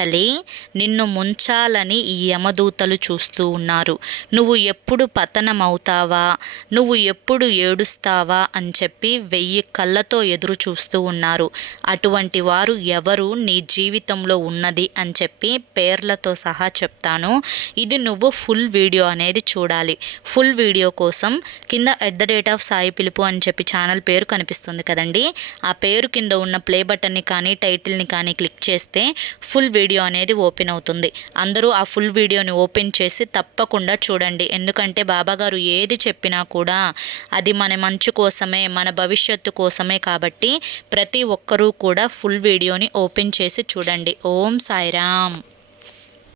తల్లి నిన్ను ముంచాలని ఈ యమదూతలు చూస్తూ ఉన్నారు. నువ్వు ఎప్పుడు పతనమవుతావా? నువ్వు ఎప్పుడు ఏడుస్తావా? అని చెప్పి వెయ్యి కళ్ళతో ఎదురు చూస్తూ ఉన్నారు. అటువంటి వారు ఎవరు? నీ జీవితంలో ఉన్నది అని చెప్పి పేర్లతో సహా చెప్తాను. ఇది నువ్వు ఫుల్ వీడియో అనేది చూడాలి. ఫుల్ వీడియో కోసం కింద at the rate of Sai పిలుపు అని చెప్పి ఛానల్ పేరు కనిపిస్తుంది కదండి. ఆ పేరు కింద ఉన్న ప్లే బటన్ని కానీ టైటిల్ని కానీ క్లిక్ చేస్తే ఫుల్ వీడియో వీడియో అనేది ఓపెన్ అవుతుంది. అందరూ ఆ ఫుల్ వీడియోని ఓపెన్ చేసి తప్పకుండా చూడండి. ఎందుకంటే బాబాగారు ఏది చెప్పినా కూడా అది మన మంచు కోసమే మన భవిష్యత్తు కోసమే కాబట్టి ప్రతి ఒక్కరూ కూడా ఫుల్ వీడియోని ఓపెన్ చేసి చూడండి. ఓం సాయిరామ్.